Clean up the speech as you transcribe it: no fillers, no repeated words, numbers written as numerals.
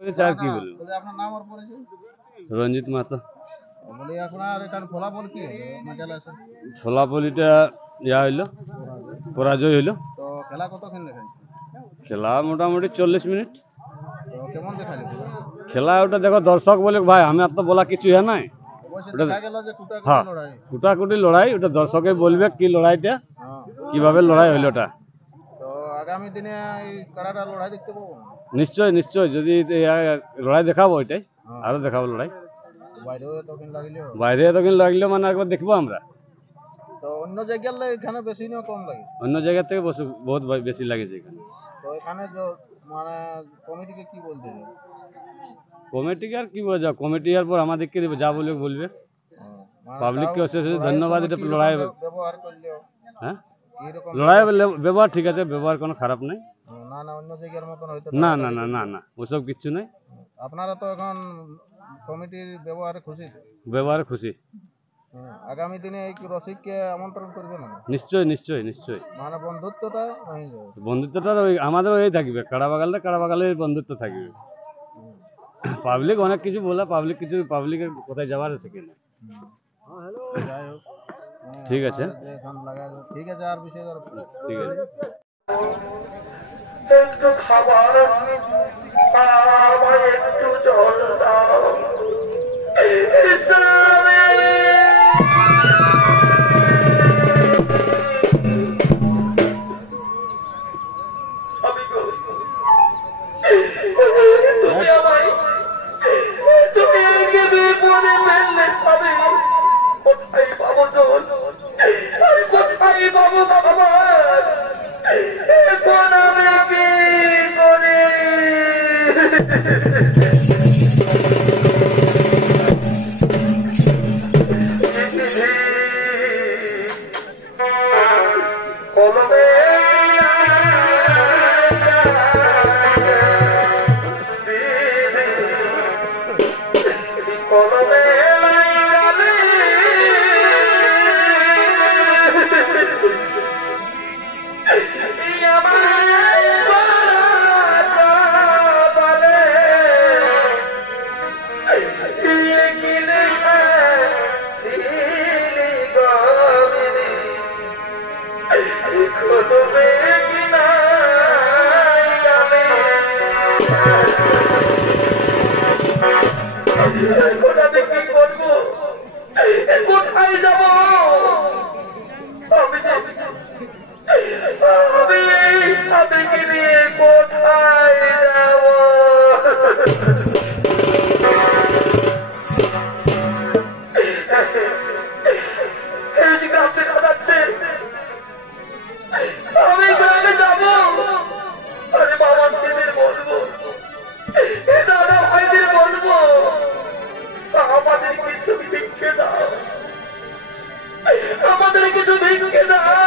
চার কি বলবো, বলে আপনার নাম আর পরিচয়? রঞ্জিত মাহাতো। বলি আপনার এখানে ফলাফল কি হলো মেডেল আছে? ফলাফলিটা ইয়া হইলো, পরাজয় হইলো। তো খেলা কতক্ষণ দেখাই? খেলা মোটামুটি 40 মিনিট। তো কেমন দেখালি খেলা? খেলা ওটা দেখো দর্শক বলে ভাই, আমি আর তো বলা কিছু হ্যাঁ নাই। অবশ্যই ওটা দেখা গেল যে কুটাকুটি হ্যাঁ, লড়াই। কুটাকুটি লড়াই, ওটা দর্শকে বলবে কি লড়াইটা হ্যাঁ। কিভাবে লড়াই হইলো ওটা। তো আগামী দিনে এই কাড়াটা লড়াই দেখতে পাবো? নিশ্চয় নিশ্চয়, যদি লড়াই দেখাবো ওইটাই, আরো দেখাবো লড়াই। বাইরেও এতক্ষণ লাগলেও বাইরে এতদিন লাগলেও মানে একবার দেখবো আমরা। তো অন্য জায়গার এখানে বেশি না কম লাগে? অন্য জায়গা থেকে বহুত বেশি লাগেছে এখানে। তো এখানে মানে কমিটিকে কি বলতে হবে? কমিটিকে আর কি বলে যাও, কমিটি আর পর আমাদেরকে যা বলবে বলবে। মানে পাবলিককে তাও অশেষ লড়াইয়ের ধন্যবাদ। সময় এটা কিরকম লড়াই, ব্যবহার করলেও হ্যাঁ কিরকম লড়াই ব্যবহার ঠিক আছে, ব্যবহার কোনো খারাপ নাই। না না অন্য জায়গার মতন হয়তো না না না না না, ওসব কিচ্ছু নাই। আপনারা তো এখন কমিটির ব্যবহারে খুশি তো? ব্যবহারে খুশি। আগামী দিনে এই রসিককে আমন্ত্রণ করবে না? নিশ্চয় নিশ্চয় নিশ্চয়, মানে বন্ধুত্বটা হয়ে যাবে। বন্ধুত্বটা আমাদেরও এই থাকবে, কাড়া বাগালের বন্ধুত্ব থাকবে। পাবলিক অনেক কিছু বলে, পাবলিকের কোথায় যাওয়ার আছে কিনা। যাই হোক, ঠিক আছে, ঠিক আছে, আর বিষয় ঠিক আছে। একটু খাবার, আমায় একটু জল দাও। তুমি আমাকে বিপদে ফেললে স্বামী, কোথায় পাবো জল, কোথায় পাবো খাবার, এখন আমি কি করি? কলমে কলমে কোথায় যাব? আমি এই স্বামীকে নিয়ে কোথায় যাব? এই যে গ্রাম দেখা যাচ্ছে, আমি গ্রামে যাব। আরে বাবা ছেলের বলবো, দাদা ভাইদের বলবো, আমাদের কিছু ভিক্ষে দাও, আমাদের কিছু ভিক্ষে দাও।